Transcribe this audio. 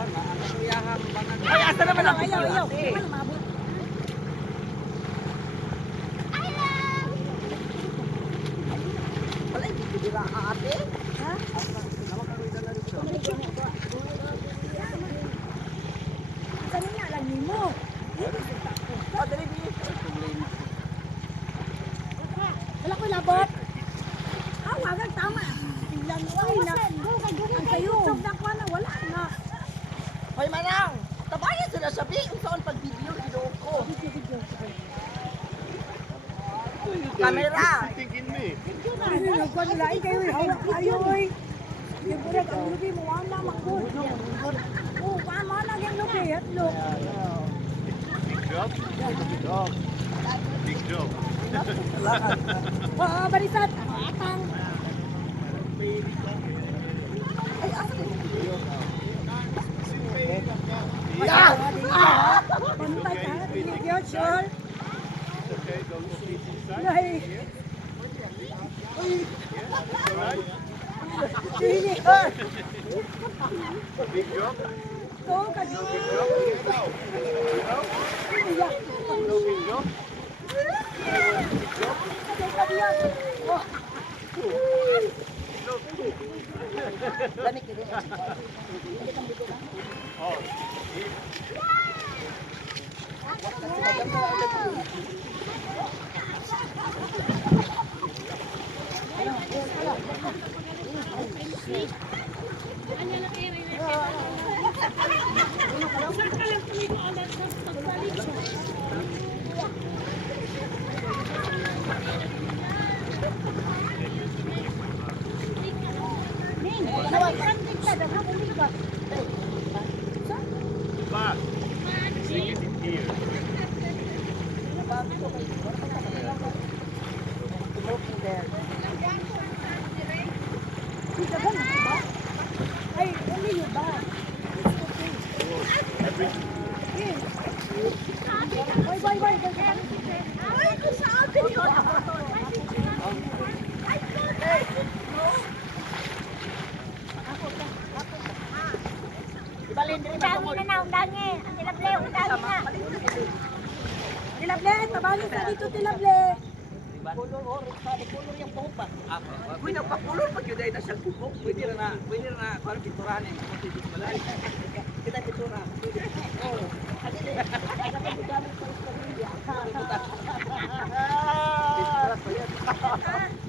Ay, asa naman ang ayaw. Ano mabot? Wala, hindi ko dira ate. Ha? Saan nga lang mo? Dali, bilis. Wala ko labot. Wagang tama. Tingnan mo ay na. Ang sayo. Wala na. Hoy manang, tabayan sila sabi unsaon pag video ko. Kamera. Tingin mo eh. Ano ko nila kayo hawak kayo oy. Di budak ang lubi mo wala magod. Oh, paano na yung lubi at look. Big job. Big job. Big job. Oh, barisat. Atang. Ay, asa yeah! Pantay ka, dinig yun, sure. Okay, don't go easy side. Nay. Alright? Dinig. Big job. Ito, kanyo. Big job. No big job. Lamig din. Oh. But the thing is in here. Ay, only you ba? Bye. Ay, kung sa atin yun. Undangi na na, undangi. Ang tilable, undangi na. Tilable, tabali sa dito tilable. Kulor yung buhok ba? Uy, nagpakulor pag yun dahil na siyang buhok. Pwede na, parang pinturahan eh. Kita pintura. Oo. Pintura pa yan.